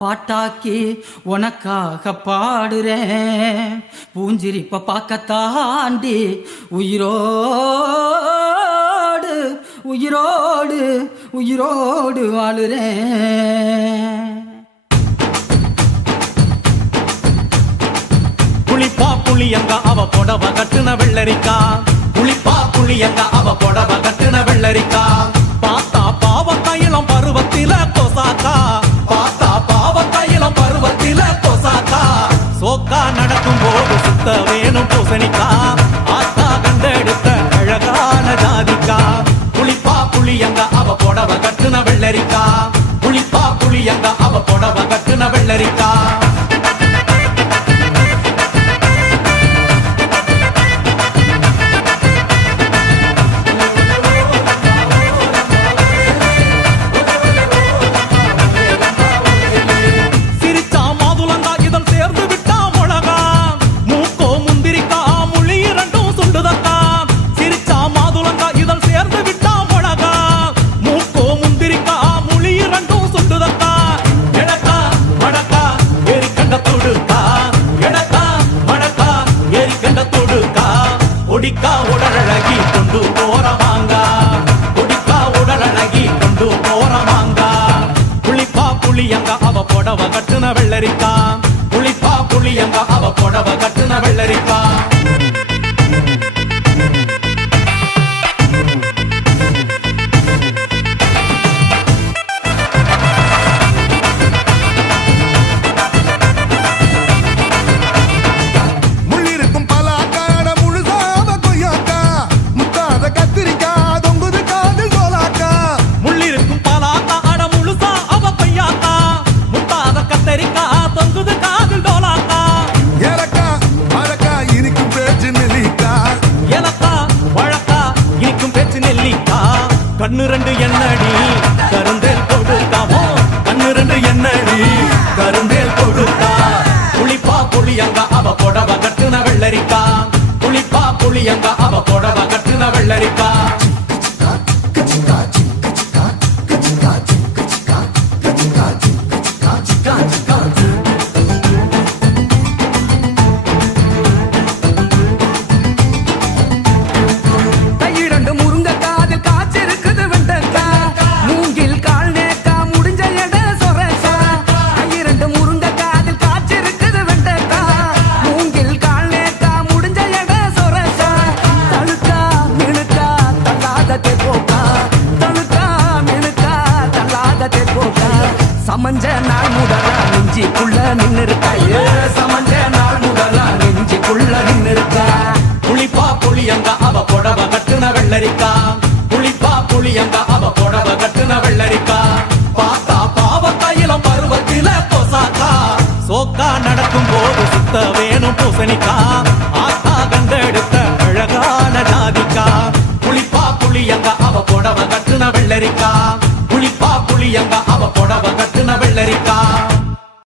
பாட்டாக்கி உனக்காக பாடுறேன் பூஞ்சிரிப்ப பார்க்க தாண்டி உயிரோடு உயிரோடு உயிரோடு வாழுறேன். புளிப்பா புளியங்க அவ புடவ கட்டுன வெள்ளரிக்கா, புளிப்பா புளியங்க அவ புடவ கட்டுன வெள்ளரிக்கா. பார்த்தா பாவ கையிலம் பருவத்தில கொசாக்கா, பார்த்தா பாவ கையிலம் பருவத்தில கொசாக்கா. சோக்கா நடக்கும் போது சுத்த வேணும் பூசணிக்கா, ஆத்தா கண்டெடுத்த அழகான ஜாதிக்கா. புளிப்பா புளியங்க அவ புடவ கட்டுன வெள்ளரிக்கா, புளிப்பா புளியங்க அவ புடவ கட்டுன வெள்ளரிக்கா. கொடிக்கா உடலழகி கொண்டு போறவாங்க, கொடிக்கா உடலழகி கொண்டு போறவாங்க. புளிப்பா புளியங்க அவ புடவ கட்டுன வெள்ளரிக்கா, புளிப்பா புளியங்க அவ புடவ கட்டுன வெள்ளரிக்கா. கண்ணு ரெண்டு என்னடி கருந்தேல் கொடுக்காமோ, கண்ணு ரெண்டு என்னடி கருந்தேல் கொடுக்கா. புளிப்பா புளியங்க அவ புடவ கட்டுன வெள்ளரிக்கா, புளிப்பா புளியங்க அவ புடவ கட்டுன வெள்ளரிக்கா. சமஞ்ச நாள் முதலா நெஞ்சிக்குள்ள நின்னு இருக்கா, சமஞ்ச நாள் முதலா நெஞ்சிக்குள்ள நின்னு இருக்கா. புளிப்பா புளியங்க அவ புடவ கட்டுன வெள்ளரிக்கா, புளிப்பா புளியங்க அவ புடவ கட்டுன வெள்ளரிக்கா. பார்த்தா பாவ கையிலம் பருவத்தில கொசாக்கா, சோக்கா நடக்கும் போது சுத்த வேணும் பூசணிக்கா, ஆத்தா கண்டெடுத்த அழகான ஜாதிக்கா. புளிப்பா புளியங்க அவ புடவ கட்டுன வெள்ளரிக்கா, புளிப்பா புளியங்க அவ புடவ கட்டுன வெள்ளரிக்கா.